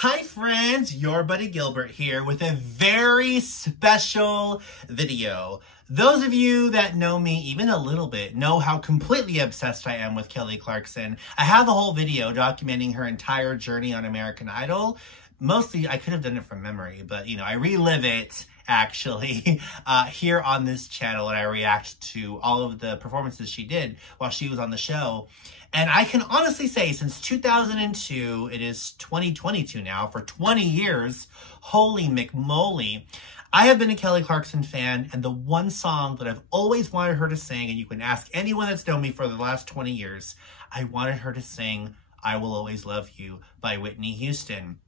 Hi friends, your buddy Gilbert here with a very special video. Those of you that know me even a little bit know how completely obsessed I am with Kelly Clarkson. I have a whole video documenting her entire journey on American Idol. Mostly, I could have done it from memory, but you know, I relive it actually here on this channel, and I react to all of the performances she did while she was on the show. And I can honestly say since 2002, it is 2022 now, for 20 years, holy McMoly, I have been a Kelly Clarkson fan, and the one song that I've always wanted her to sing, and you can ask anyone that's known me for the last 20 years, I wanted her to sing I Will Always Love You by Whitney Houston.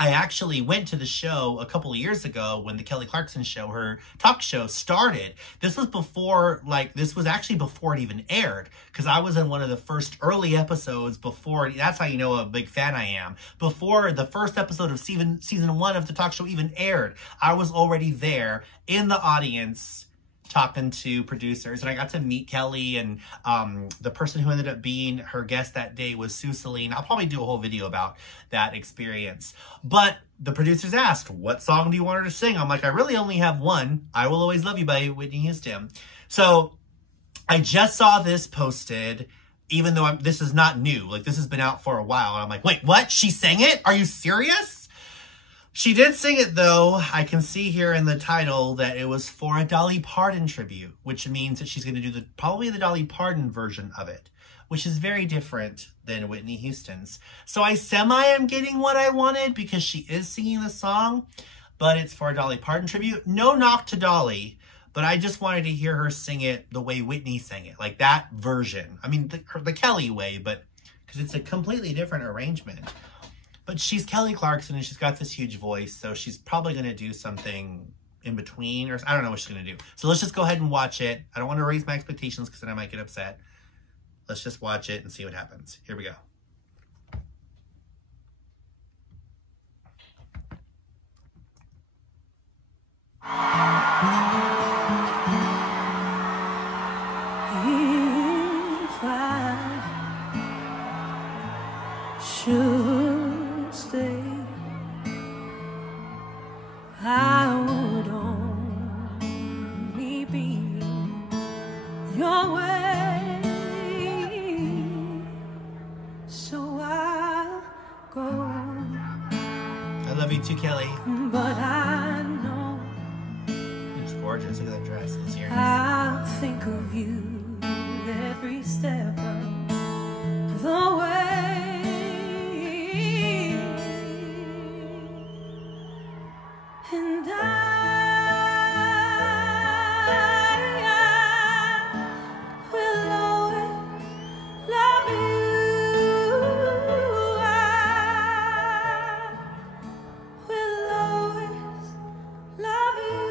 I actually went to the show a couple of years ago when the Kelly Clarkson show, her talk show, started. This was before, this was actually before it even aired, because I was in one of the first early episodes before. That's how you know a big fan I am. Before the first episode of season 1 of the talk show even aired, I was already there in the audience talking to producers, and I got to meet Kelly, and the person who ended up being her guest that day was Sue Celine. I'll probably do a whole video about that experience. But the producers asked, what song do you want her to sing? I'm like, I really only have one, I Will Always Love You by Whitney Houston. So I just saw this posted, even though this is not new. Like, this has been out for a while. And I'm like, wait, what? She sang it? Are you serious? She did sing it, though. I can see here in the title that it was for a Dolly Parton tribute, which means that she's going to do probably the Dolly Parton version of it, which is very different than Whitney Houston's. So I am getting what I wanted because she is singing the song, but it's for a Dolly Parton tribute. No knock to Dolly, but I just wanted to hear her sing it the way Whitney sang it, like that version. I mean, the Kelly way, but because it's a completely different arrangement. But she's Kelly Clarkson, and she's got this huge voice, so she's probably going to do something in between, or I don't know what she's going to do. So let's just go ahead and watch it. I don't want to raise my expectations because then I might get upset. Let's just watch it and see what happens. Here we go. If I should stay, I would only be your way, so I'll go. I love you too, Kelly. But I know it's gorgeous. Look at that dress. It's earrings. I'll think of you every step of the way. And I will always love you. I will always love you.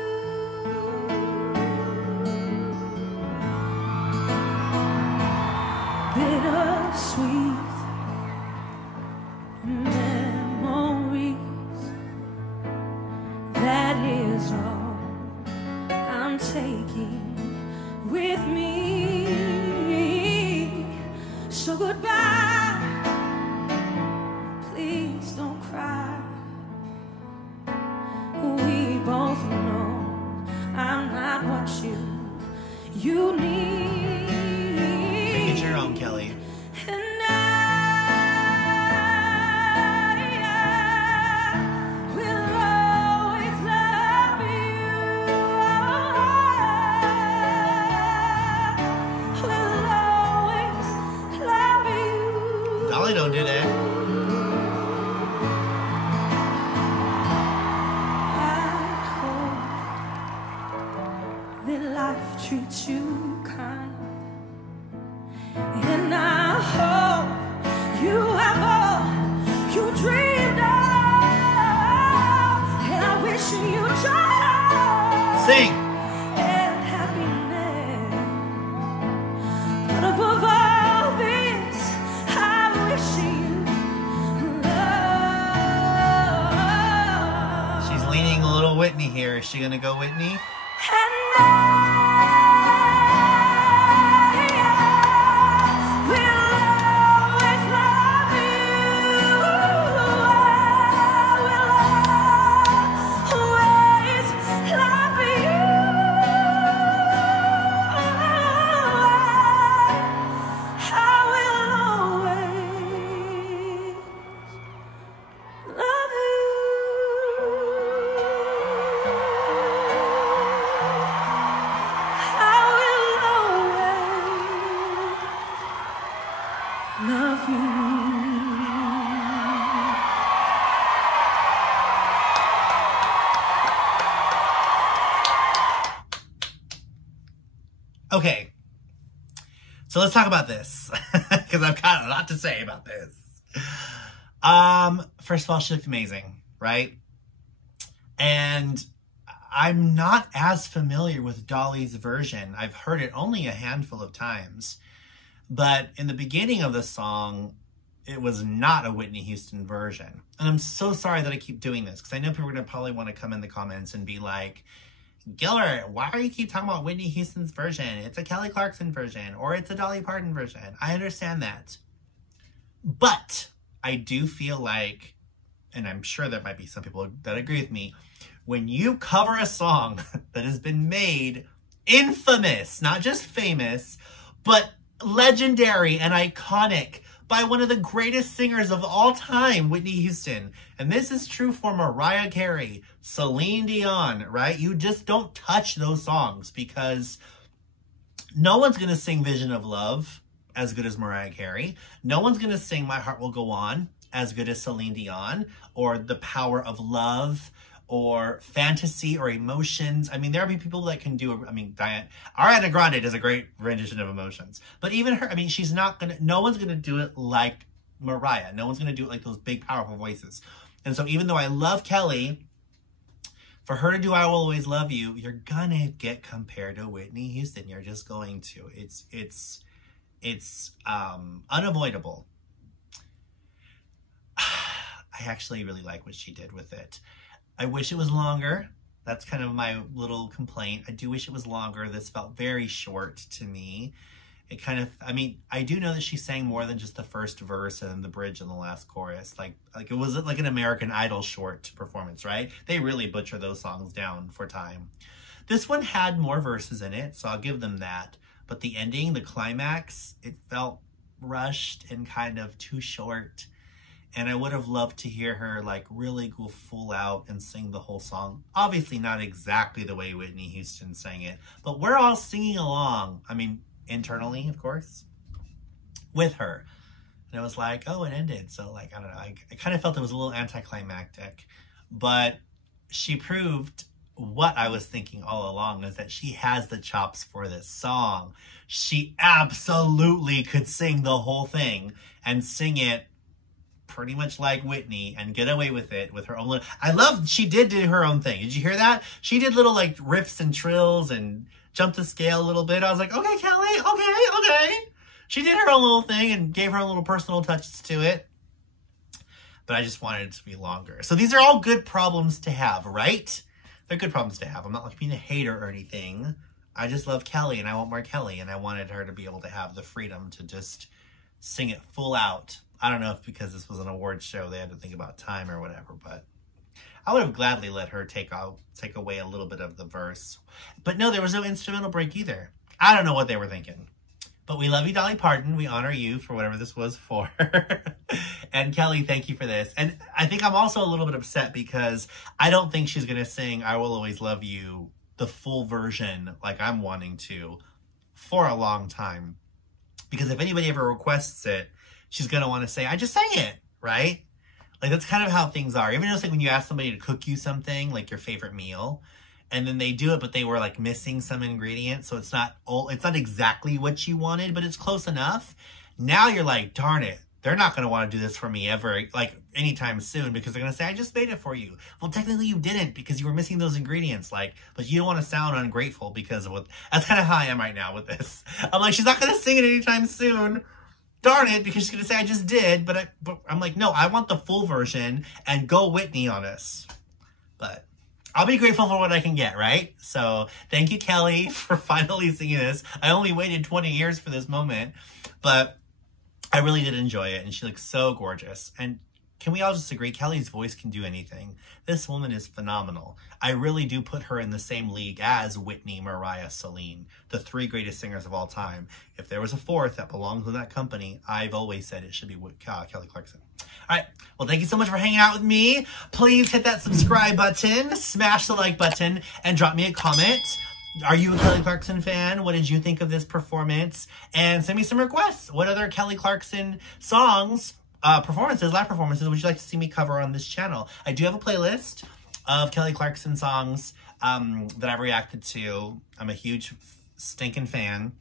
Bittersweet memories, that is all I'm taking with me. So goodbye, please don't cry. We both know I'm not what you need. Make it your own, Kelly. Dolly don't do that. I hope that life treats you kind, and I hope you have all you dreamed of, and I wish you joy. Sing. And happiness, but above all this, I wish you love. She's leaning a little Whitney here. Is she gonna go Whitney? And I will always love you. Okay. So let's talk about this, because I've got a lot to say about this. First of all, she looked amazing, right? And I'm not as familiar with Dolly's version. I've heard it only a handful of times. But in the beginning of the song, it was not a Whitney Houston version. And I'm so sorry that I keep doing this, because I know people are going to probably want to come in the comments and be like, Gilbert, why do you keep talking about Whitney Houston's version? It's a Kelly Clarkson version, or it's a Dolly Parton version. I understand that. But I do feel like, and I'm sure there might be some people that agree with me, when you cover a song that has been made infamous, not just famous, but legendary and iconic by one of the greatest singers of all time, Whitney Houston. And this is true for Mariah Carey, Celine Dion, right? You just don't touch those songs, because no one's going to sing Vision of Love as good as Mariah Carey. No one's going to sing My Heart Will Go On as good as Celine Dion, or The Power of Love, or Fantasy, or Emotions. I mean, there are people that can do, Ariana Grande does a great rendition of Emotions. But even her, I mean, she's not gonna, no one's gonna do it like Mariah. No one's gonna do it like those big, powerful voices. And so even though I love Kelly, for her to do I Will Always Love You, you're gonna get compared to Whitney Houston. You're just going to. It's unavoidable. I actually really like what she did with it. I wish it was longer. That's kind of my little complaint. I do wish it was longer. This felt very short to me. It kind of, I mean, I do know that she sang more than just the first verse and the bridge and the last chorus. Like it was like an American Idol short performance, right? They really butcher those songs down for time. This one had more verses in it, so I'll give them that. But the ending, the climax, it felt rushed and kind of too short. And I would have loved to hear her like really go full out and sing the whole song. Obviously not exactly the way Whitney Houston sang it, but we're all singing along. I mean, internally, of course, with her. And it was like, oh, it ended. So like, I don't know. I kind of felt it was a little anticlimactic, but she proved what I was thinking all along, is that she has the chops for this song. She absolutely could sing the whole thing and sing it pretty much like Whitney and get away with it with her own little, I love, she did do her own thing. Did you hear that? She did little like riffs and trills and jumped the scale a little bit. I was like, okay, Kelly, okay. She did her own little thing and gave her own little personal touches to it. But I just wanted it to be longer. So these are all good problems to have, right? They're good problems to have. I'm not like being a hater or anything. I just love Kelly and I want more Kelly, and I wanted her to be able to have the freedom to just sing it full out. I don't know if because this was an awards show they had to think about time or whatever, but I would have gladly let her take away a little bit of the verse. But no, there was no instrumental break either. I don't know what they were thinking. But we love you, Dolly Parton. We honor you for whatever this was for. And Kelly, thank you for this. And I think I'm also a little bit upset because I don't think she's going to sing I Will Always Love You, the full version, like I'm wanting to, for a long time. Because if anybody ever requests it, she's going to want to say, I just sang it, right? Like, that's kind of how things are. Even just like when you ask somebody to cook you something, like your favorite meal, and then they do it, but they were like missing some ingredient, so it's not exactly what you wanted, but it's close enough. Now you're like, darn it, they're not going to want to do this for me ever, like anytime soon, because they're going to say, I just made it for you. Well, technically you didn't, because you were missing those ingredients, like, but you don't want to sound ungrateful because of what, that's kind of how I am right now with this. I'm like, she's not going to sing it anytime soon. Darn it, because she's going to say, I just did, but I'm like, no, I want the full version, and go Whitney on us. But I'll be grateful for what I can get, right? So thank you, Kelly, for finally singing this. I only waited 20 years for this moment, but I really did enjoy it, and she looks so gorgeous. And can we all just agree, Kelly's voice can do anything. This woman is phenomenal. I really do put her in the same league as Whitney, Mariah, Celine, the three greatest singers of all time. If there was a fourth that belongs with that company, I've always said it should be Kelly Clarkson. All right, well, thank you so much for hanging out with me. Please hit that subscribe button, smash the like button, and drop me a comment. Are you a Kelly Clarkson fan? What did you think of this performance? And send me some requests. What other Kelly Clarkson songs, live performances, would you like to see me cover on this channel? I do have a playlist of Kelly Clarkson songs that I've reacted to. I'm a huge stinking fan.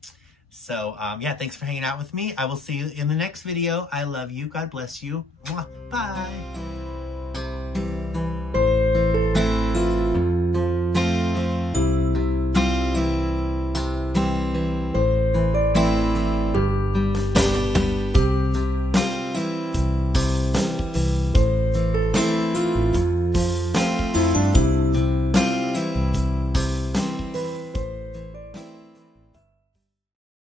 So, yeah, thanks for hanging out with me. I will see you in the next video. I love you. God bless you. Mwah. Bye.